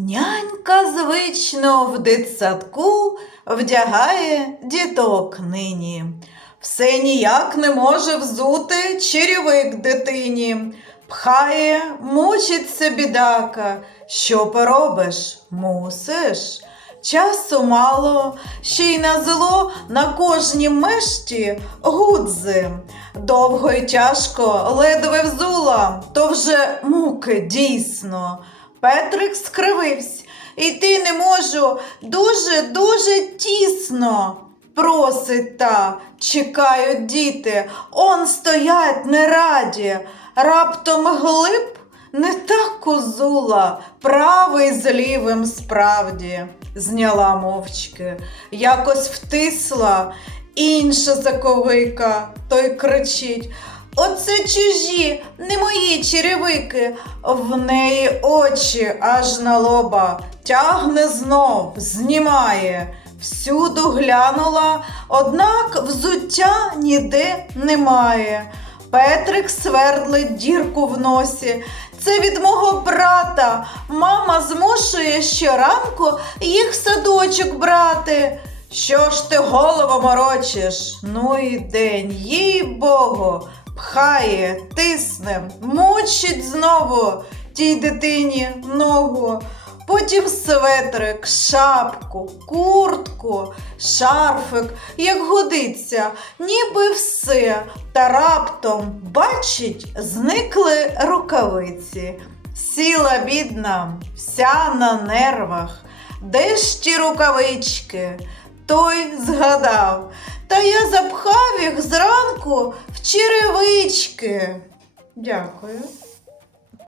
Нянька звично в дитсадку вдягає діток нині. Все ніяк не може взути черевик дитині. Пхає, мучиться бідака. Що поробиш? Мусиш. Часу мало, ще й на зло на кожній мешті гудзи. Довго й тяжко, ледве взула, то вже муки дійсно. Петрик скривився, йти не можу, дуже, дуже тісно. Просить та, чекають діти, он стоять не раді. Раптом глиб не так козула, правий з лівим справді. Зняла мовчки, якось втисла, інша заковика, той кричить. Оце чужі, не мої черевики. В неї очі аж на лоба, тягне знов, знімає. Всюду глянула, однак взуття ніде немає. Петрик свердлить дірку в носі. Це від мого брата. Мама змушує щоранку їх в садочок брати. Що ж ти голову морочиш? Ну і день, їй Богу, пхає, тисне, мучить знову тій дитині ногу. Потім светрик, шапку, куртку, шарфик, як годиться, ніби все. Та раптом, бачить, зникли рукавиці. Сіла бідна, вся на нервах. Де ж ті рукавички? Той згадав. Та я запхав їх зранку черевички. Дякую.